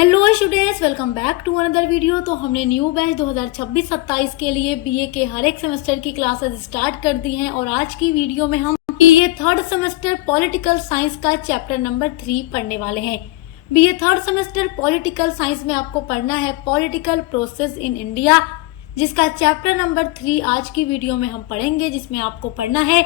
Hello students, welcome back to another video. तो हमने new batch 2026-27 के लिए बीए के हर एक सेमेस्टर की क्लासेस स्टार्ट कर दी हैं और आज की वीडियो में हम BA third semester political science का चैप्टर नंबर 3 पढ़ने वाले हैं। BA third semester political science में आपको पढ़ना है पॉलिटिकल प्रोसेस इन इंडिया, जिसका चैप्टर नंबर 3 आज की वीडियो में हम पढ़ेंगे, जिसमें आपको पढ़ना है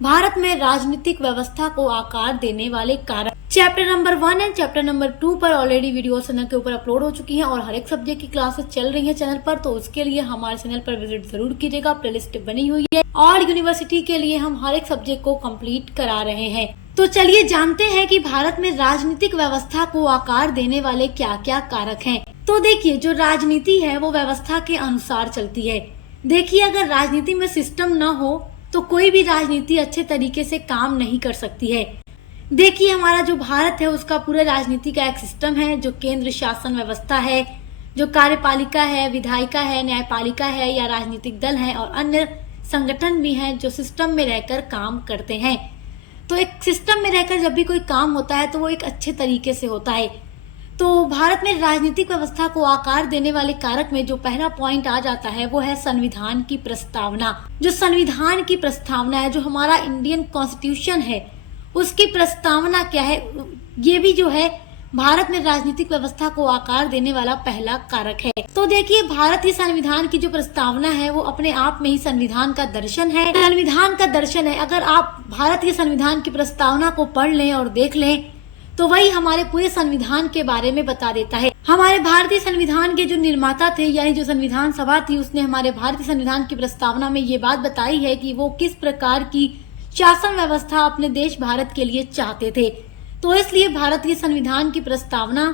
भारत में राजनीतिक व्यवस्था को आकार देने वाले कारक। Chapter number 1 and chapter number 2 पर ऑलरेडी वीडियो चैनल के ऊपर अपलोड हो चुकी हैं और हर एक सब्जेक्ट की क्लासेस चल रही हैं चैनल पर, तो उसके लिए हमारे चैनल पर विजिट जरूर कीजिएगा। प्लेलिस्ट बनी हुई है और यूनिवर्सिटी के लिए हम हर एक सब्जेक्ट को कंप्लीट करा रहे हैं। तो चलिए जानते हैं कि भारत में राजनीतिक व्यवस्था को आकार देने वाले क्या क्या कारक हैं। तो देखिए, जो राजनीति है वो व्यवस्था के अनुसार चलती है। देखिए, अगर राजनीति में सिस्टम न हो तो कोई भी राजनीति अच्छे तरीके से काम नहीं कर सकती है। देखिए, हमारा जो भारत है उसका पूरे राजनीति का एक सिस्टम है, जो केंद्र शासन व्यवस्था है, जो कार्यपालिका है, विधायिका है, न्यायपालिका है या राजनीतिक दल है और अन्य संगठन भी हैं जो सिस्टम में रहकर काम करते हैं। तो एक सिस्टम में रहकर जब भी कोई काम होता है तो वो एक अच्छे तरीके से होता है। तो भारत में राजनीतिक व्यवस्था को आकार देने वाले कारक में जो पहला पॉइंट आ जाता है वो है संविधान की प्रस्तावना। जो संविधान की प्रस्तावना है, जो हमारा इंडियन कॉन्स्टिट्यूशन है, उसकी प्रस्तावना क्या है, ये भी जो है भारत में राजनीतिक व्यवस्था को आकार देने वाला पहला कारक है। तो देखिए, भारतीय संविधान की जो प्रस्तावना है वो अपने आप में ही संविधान का दर्शन है। संविधान का दर्शन है। अगर आप भारतीय संविधान की प्रस्तावना को पढ़ लें और देख लें तो वही हमारे पूरे संविधान के बारे में बता देता है। हमारे भारतीय संविधान के जो निर्माता थे, यानी जो संविधान सभा थी, उसने हमारे भारतीय संविधान की प्रस्तावना में ये बात बताई है कि वो किस प्रकार की शासन व्यवस्था अपने देश भारत के लिए चाहते थे। तो इसलिए भारतीय संविधान की प्रस्तावना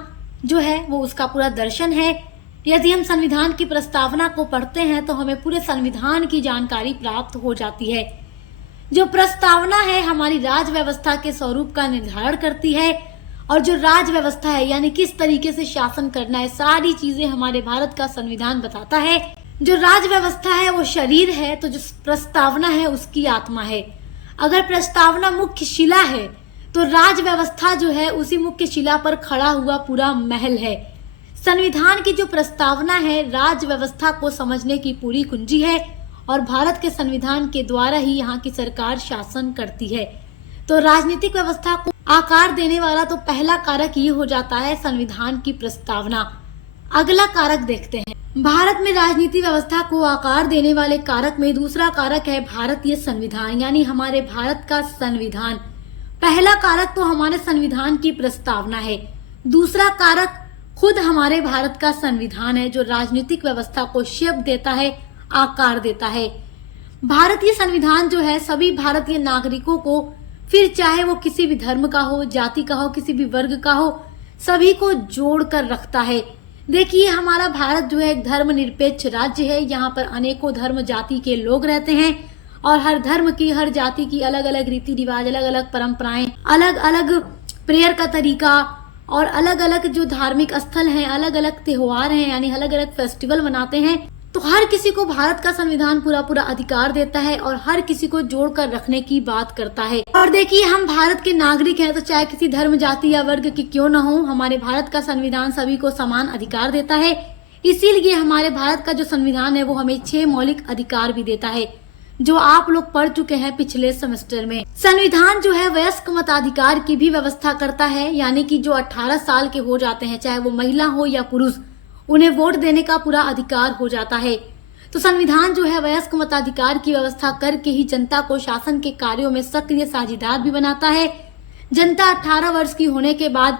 जो है वो उसका पूरा दर्शन है। यदि हम संविधान की प्रस्तावना को पढ़ते हैं तो हमें पूरे संविधान की जानकारी प्राप्त हो जाती है। जो प्रस्तावना है हमारी राज व्यवस्था के स्वरूप का निर्धारण करती है और जो राज व्यवस्था है यानी किस तरीके से शासन करना है, सारी चीजें हमारे भारत का संविधान बताता है। जो राज व्यवस्था है वो शरीर है, तो जो प्रस्तावना है उसकी आत्मा है। अगर प्रस्तावना मुख्य शिला है तो राज व्यवस्था जो है उसी मुख्य शिला पर खड़ा हुआ पूरा महल है। संविधान की जो प्रस्तावना है राज व्यवस्था को समझने की पूरी कुंजी है और भारत के संविधान के द्वारा ही यहाँ की सरकार शासन करती है। तो राजनीतिक व्यवस्था को आकार देने वाला तो पहला कारक ये हो जाता है संविधान की प्रस्तावना। अगला कारक देखते हैं। भारत में राजनीति व्यवस्था को आकार देने वाले कारक में दूसरा कारक है भारतीय संविधान, यानी हमारे भारत का संविधान। पहला कारक तो हमारे संविधान की प्रस्तावना है, दूसरा कारक खुद हमारे भारत का संविधान है जो राजनीतिक व्यवस्था को शेप देता है, आकार देता है। भारतीय संविधान जो है सभी भारतीय नागरिकों को, फिर चाहे वो किसी भी धर्म का हो, जाति का हो, किसी भी वर्ग का हो, सभी को जोड़ कर रखता है। देखिए, हमारा भारत जो है एक धर्मनिरपेक्ष राज्य है। यहाँ पर अनेकों धर्म जाति के लोग रहते हैं और हर धर्म की, हर जाति की अलग अलग रीति रिवाज, अलग अलग परंपराएं, अलग अलग प्रेयर का तरीका और अलग अलग जो धार्मिक स्थल हैं, अलग अलग त्योहार हैं, यानी अलग अलग फेस्टिवल मनाते हैं। तो हर किसी को भारत का संविधान पूरा पूरा अधिकार देता है और हर किसी को जोड़कर रखने की बात करता है। और देखिए, हम भारत के नागरिक हैं तो चाहे किसी धर्म, जाति या वर्ग की क्यों न हो, हमारे भारत का संविधान सभी को समान अधिकार देता है। इसीलिए हमारे भारत का जो संविधान है वो हमें 6 मौलिक अधिकार भी देता है, जो आप लोग पढ़ चुके हैं पिछले सेमेस्टर में। संविधान जो है वयस्क मताधिकार की भी व्यवस्था करता है, यानी कि जो 18 साल के हो जाते हैं, चाहे वो महिला हो या पुरुष, उन्हें वोट देने का पूरा अधिकार हो जाता है। तो संविधान जो है वयस्क मताधिकार की व्यवस्था करके ही जनता को शासन के कार्यों में सक्रिय साझेदार भी बनाता है। जनता 18 वर्ष की होने के बाद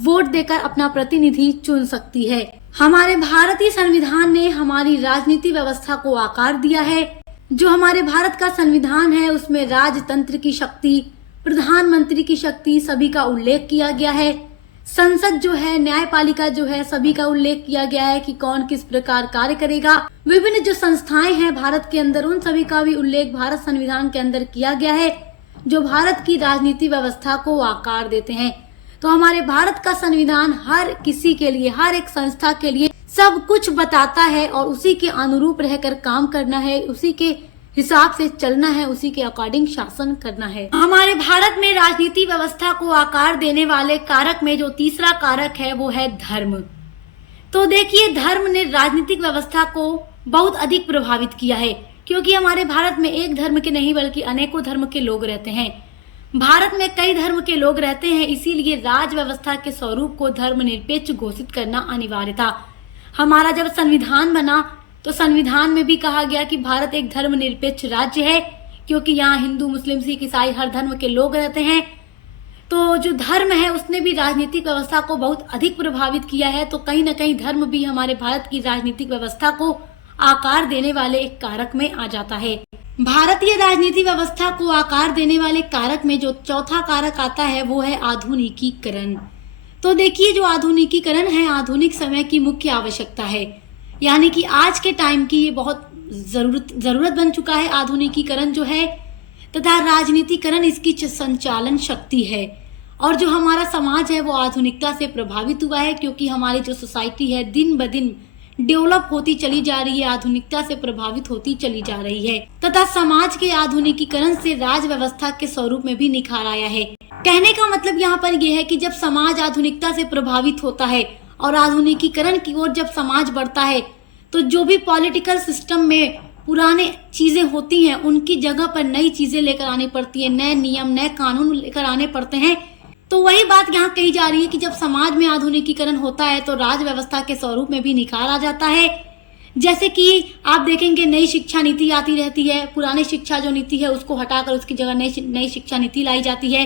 वोट देकर अपना प्रतिनिधि चुन सकती है। हमारे भारतीय संविधान ने हमारी राजनीति व्यवस्था को आकार दिया है। जो हमारे भारत का संविधान है उसमें राजतंत्र की शक्ति, प्रधानमंत्री की शक्ति सभी का उल्लेख किया गया है। संसद जो है, न्यायपालिका जो है, सभी का उल्लेख किया गया है कि कौन किस प्रकार कार्य करेगा। विभिन्न जो संस्थाएं हैं भारत के अंदर, उन सभी का भी उल्लेख भारत संविधान के अंदर किया गया है, जो भारत की राजनीति व्यवस्था को आकार देते हैं। तो हमारे भारत का संविधान हर किसी के लिए, हर एक संस्था के लिए सब कुछ बताता है और उसी के अनुरूप रहकर काम करना है, उसी के हिसाब से चलना है, उसी के अकॉर्डिंग शासन करना है। हमारे भारत में राजनीति व्यवस्था को आकार देने वाले कारक में जो तीसरा कारक है वो है धर्म। तो देखिए, धर्म ने राजनीतिक व्यवस्था को बहुत अधिक प्रभावित किया है, क्योंकि हमारे भारत में एक धर्म के नहीं बल्कि अनेकों धर्म के लोग रहते हैं। भारत में कई धर्म के लोग रहते हैं, इसीलिए राज व्यवस्था के स्वरूप को धर्मनिरपेक्ष घोषित करना अनिवार्य था। हमारा जब संविधान बना तो संविधान में भी कहा गया कि भारत एक धर्मनिरपेक्ष राज्य है, क्योंकि यहाँ हिंदू, मुस्लिम, सिख, ईसाई हर धर्म के लोग रहते हैं। तो जो धर्म है उसने भी राजनीतिक व्यवस्था को बहुत अधिक प्रभावित किया है। तो कहीं ना कहीं धर्म भी हमारे भारत की राजनीतिक व्यवस्था को आकार देने वाले एक कारक में आ जाता है। भारतीय राजनीति व्यवस्था को आकार देने वाले कारक में जो चौथा कारक आता है वो है आधुनिकीकरण। तो देखिए, जो आधुनिकीकरण है आधुनिक समय की मुख्य आवश्यकता है, यानी कि आज के टाइम की ये बहुत जरूरत बन चुका है आधुनिकीकरण जो है, तथा राजनीतिकरण इसकी संचालन शक्ति है। और जो हमारा समाज है वो आधुनिकता से प्रभावित हुआ है, क्योंकि हमारी जो सोसाइटी है दिन ब दिन डेवलप होती चली जा रही है, आधुनिकता से प्रभावित होती चली जा रही है, तथा समाज के आधुनिकीकरण से राज व्यवस्था के स्वरूप में भी निखार आया है। कहने का मतलब यहाँ पर यह है कि जब समाज आधुनिकता से प्रभावित होता है और आधुनिकीकरण की ओर जब समाज बढ़ता है, तो जो भी पॉलिटिकल सिस्टम में पुराने चीजें होती हैं उनकी जगह पर नई चीजें लेकर आनी पड़ती है, नए नियम, नए कानून लेकर आने पड़ते हैं। तो वही बात यहाँ कही जा रही है कि जब समाज में आधुनिकीकरण होता है तो राज व्यवस्था के स्वरूप में भी निखार आ जाता है। जैसे कि आप देखेंगे नई शिक्षा नीति आती रहती है, पुरानी शिक्षा जो नीति है उसको हटाकर उसकी जगह नई शिक्षा नीति लाई जाती है।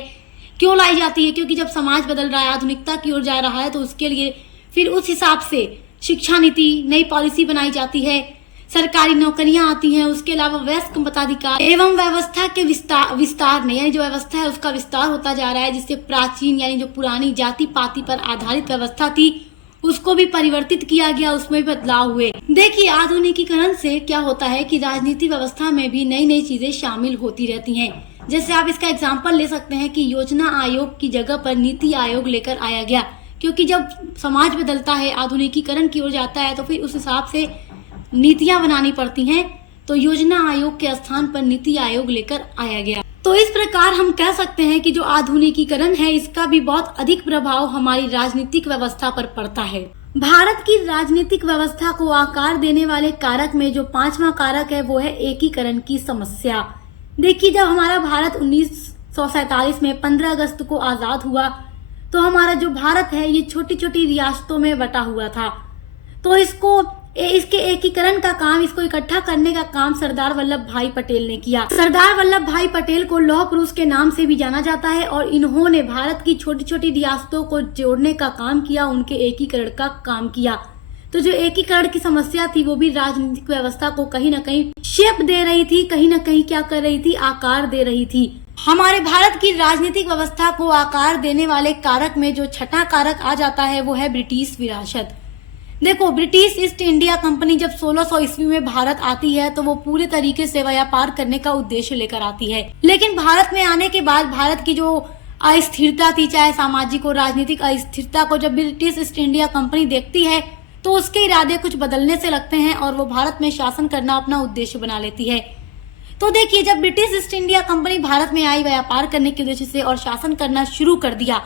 क्यों लाई जाती है? क्योंकि जब समाज बदल रहा है, आधुनिकता की ओर जा रहा है, तो उसके लिए फिर उस हिसाब से शिक्षा नीति, नई पॉलिसी बनाई जाती है, सरकारी नौकरियां आती हैं, उसके अलावा वयस्क मताधिकार एवं व्यवस्था के विस्तार ने, यानी जो व्यवस्था है उसका विस्तार होता जा रहा है, जिससे प्राचीन यानी जो पुरानी जाति पाति पर आधारित व्यवस्था थी उसको भी परिवर्तित किया गया, उसमें भी बदलाव हुए। देखिए, आधुनिकीकरण से क्या होता है कि राजनीति व्यवस्था में भी नई नई चीजें शामिल होती रहती हैं। जैसे आप इसका एग्जाम्पल ले सकते हैं कि योजना आयोग की जगह पर नीति आयोग लेकर आया गया, क्योंकि जब समाज बदलता है, आधुनिकीकरण की ओर जाता है, तो फिर उस हिसाब से नीतियां बनानी पड़ती हैं। तो योजना आयोग के स्थान पर नीति आयोग लेकर आया गया। तो इस प्रकार हम कह सकते हैं कि जो आधुनिकीकरण है इसका भी बहुत अधिक प्रभाव हमारी राजनीतिक व्यवस्था पर पड़ता है। भारत की राजनीतिक व्यवस्था को आकार देने वाले कारक में जो पांचवा कारक है वो है एकीकरण की समस्या। देखिए, जब हमारा भारत 1947 में 15 अगस्त को आजाद हुआ तो हमारा जो भारत है ये छोटी छोटी रियासतों में बटा हुआ था। तो इसके एकीकरण का काम, इसको इकट्ठा करने का काम सरदार वल्लभ भाई पटेल ने किया। सरदार वल्लभ भाई पटेल को लौह पुरुष के नाम से भी जाना जाता है और इन्होंने भारत की छोटी छोटी रियासतों को जोड़ने का काम किया, उनके एकीकरण का काम किया। तो जो एकीकरण की समस्या थी वो भी राजनीतिक व्यवस्था को कहीं ना कहीं शेप दे रही थी, कहीं ना कहीं क्या कर रही थी, आकार दे रही थी। हमारे भारत की राजनीतिक व्यवस्था को आकार देने वाले कारक में जो छठा कारक आ जाता है वो है ब्रिटिश विरासत। देखो, ब्रिटिश ईस्ट इंडिया कंपनी जब 1600 ईस्वी में भारत आती है तो वो पूरे तरीके से व्यापार करने का उद्देश्य लेकर आती है। लेकिन भारत में आने के बाद भारत की जो अस्थिरता थी, चाहे सामाजिक और राजनीतिक अस्थिरता को जब ब्रिटिश ईस्ट इंडिया कंपनी देखती है तो उसके इरादे कुछ बदलने से लगते हैं और वो भारत में शासन करना अपना उद्देश्य बना लेती है। तो देखिए, जब British east India company Bharat में आई व्यापार करने के उद्देश्य से और शासन करना शुरू कर दिया,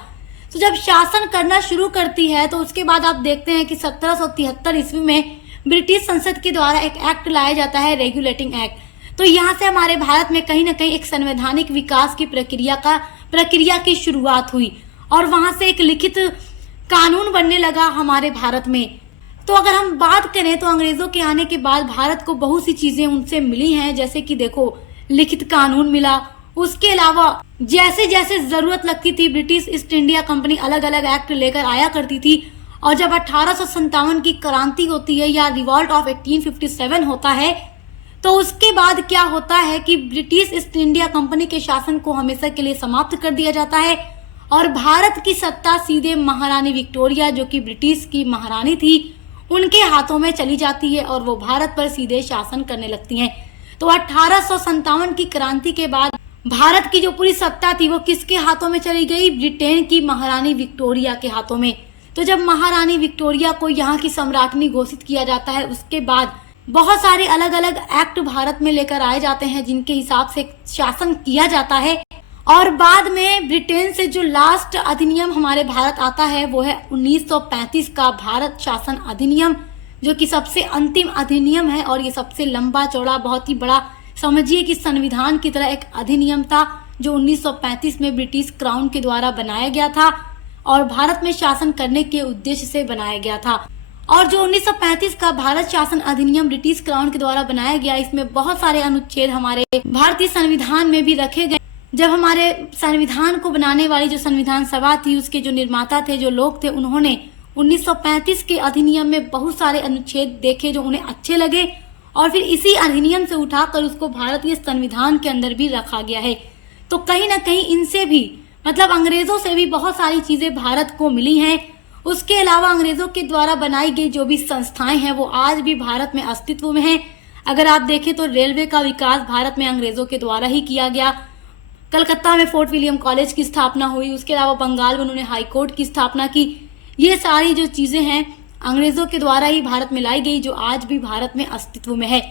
तो जब शासन करना शुरू करती है तो उसके बाद आप देखते हैं कि 1773 ईस्वी में ब्रिटिश संसद के द्वारा एक एक्ट लाया जाता है, रेगुलेटिंग एक्ट। तो यहाँ से हमारे भारत में कहीं ना कहीं एक संवैधानिक विकास की प्रक्रिया की शुरुआत हुई और वहां से एक लिखित कानून बनने लगा हमारे भारत में। तो अगर हम बात करें तो अंग्रेजों के आने के बाद भारत को बहुत सी चीजें उनसे मिली हैं, जैसे कि देखो, लिखित कानून मिला। उसके अलावा जैसे जैसे जरूरत लगती थी ब्रिटिश ईस्ट इंडिया कंपनी अलग अलग एक्ट लेकर आया करती थी। और जब 1857 की क्रांति होती है या रिवॉल्ट ऑफ 1857 होता है तो उसके बाद क्या होता है कि ब्रिटिश ईस्ट इंडिया कंपनी के शासन को हमेशा के लिए समाप्त कर दिया जाता है और भारत की सत्ता सीधे महारानी विक्टोरिया, जो कि ब्रिटिश की महारानी थी, उनके हाथों में चली जाती है और वो भारत पर सीधे शासन करने लगती हैं। तो 1857 की क्रांति के बाद भारत की जो पूरी सत्ता थी वो किसके हाथों में चली गई? ब्रिटेन की महारानी विक्टोरिया के हाथों में। तो जब महारानी विक्टोरिया को यहाँ की सम्राटनी घोषित किया जाता है उसके बाद बहुत सारे अलग अलग एक्ट भारत में लेकर आए जाते हैं जिनके हिसाब से शासन किया जाता है। और बाद में ब्रिटेन से जो लास्ट अधिनियम हमारे भारत आता है वो है 1935 का भारत शासन अधिनियम, जो कि सबसे अंतिम अधिनियम है और ये सबसे लंबा चौड़ा, बहुत ही बड़ा, समझिए कि संविधान की तरह एक अधिनियम था जो 1935 में ब्रिटिश क्राउन के द्वारा बनाया गया था और भारत में शासन करने के उद्देश्य से बनाया गया था। और जो 1935 का भारत शासन अधिनियम ब्रिटिश क्राउन के द्वारा बनाया गया, इसमें बहुत सारे अनुच्छेद हमारे भारतीय संविधान में भी रखे गए। जब हमारे संविधान को बनाने वाली जो संविधान सभा थी, उसके जो निर्माता थे, जो लोग थे, उन्होंने 1935 के अधिनियम में बहुत सारे अनुच्छेद देखे जो उन्हें अच्छे लगे और फिर इसी अधिनियम से उठाकर उसको भारतीय संविधान के अंदर भी रखा गया है। तो कहीं ना कहीं इनसे भी, मतलब अंग्रेजों से भी बहुत सारी चीजें भारत को मिली हैं। उसके अलावा अंग्रेजों के द्वारा बनाई गई जो भी संस्थाएं हैं वो आज भी भारत में अस्तित्व में हैं। अगर आप देखें तो रेलवे का विकास भारत में अंग्रेजों के द्वारा ही किया गया। कलकत्ता में फोर्ट विलियम कॉलेज की स्थापना हुई। उसके अलावा बंगाल में उन्होंने हाई कोर्ट की स्थापना की। ये सारी जो चीजें हैं अंग्रेजों के द्वारा ही भारत में लाई गई, जो आज भी भारत में अस्तित्व में है।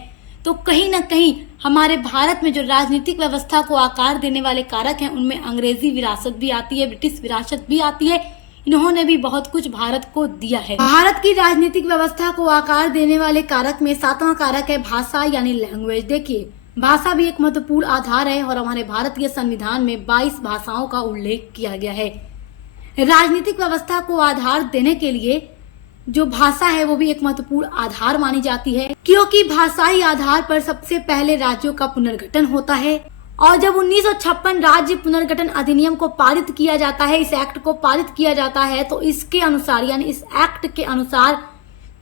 तो कहीं ना कहीं हमारे भारत में जो राजनीतिक व्यवस्था को आकार देने वाले कारक हैं उनमें अंग्रेजी विरासत भी आती है, ब्रिटिश विरासत भी आती है। इन्होंने भी बहुत कुछ भारत को दिया है। भारत की राजनीतिक व्यवस्था को आकार देने वाले कारक में 7वां कारक है भाषा यानी लैंग्वेज। देखिए, भाषा भी एक महत्वपूर्ण आधार है और हमारे भारतीय संविधान में 22 भाषाओं का उल्लेख किया गया है। राजनीतिक व्यवस्था को आधार देने के लिए जो भाषा है वो भी एक महत्वपूर्ण आधार मानी जाती है, क्योंकि भाषाई आधार पर सबसे पहले राज्यों का पुनर्गठन होता है। और जब 1956 राज्य पुनर्गठन अधिनियम को पारित किया जाता है, इस एक्ट को पारित किया जाता है, तो इसके अनुसार यानी इस एक्ट के अनुसार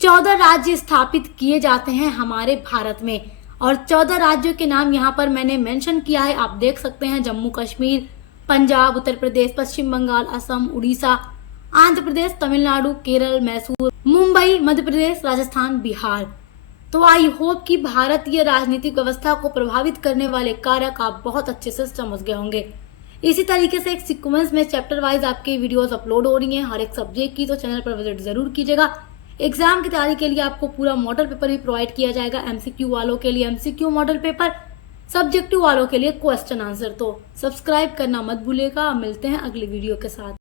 14 राज्य स्थापित किए जाते हैं हमारे भारत में। और 14 राज्यों के नाम यहाँ पर मैंने मेंशन किया है, आप देख सकते हैं। जम्मू कश्मीर, पंजाब, उत्तर प्रदेश, पश्चिम बंगाल, असम, उड़ीसा, आंध्र प्रदेश, तमिलनाडु, केरल, मैसूर, मुंबई, मध्य प्रदेश, राजस्थान, बिहार। तो आई होप कि भारतीय राजनीतिक व्यवस्था को प्रभावित करने वाले कारक आप बहुत अच्छे से समझ गए होंगे। इसी तरीके से एक सीक्वेंस में चैप्टर वाइज आपके वीडियोस अपलोड हो रही हैं हर एक सब्जेक्ट की, तो चैनल पर विजिट जरूर कीजिएगा। एग्जाम की तैयारी के लिए आपको पूरा मॉडल पेपर भी प्रोवाइड किया जाएगा। एमसीक्यू वालों के लिए एमसीक्यू मॉडल पेपर, सब्जेक्टिव वालों के लिए क्वेश्चन आंसर। तो सब्सक्राइब करना मत भूलिएगा। मिलते हैं अगली वीडियो के साथ।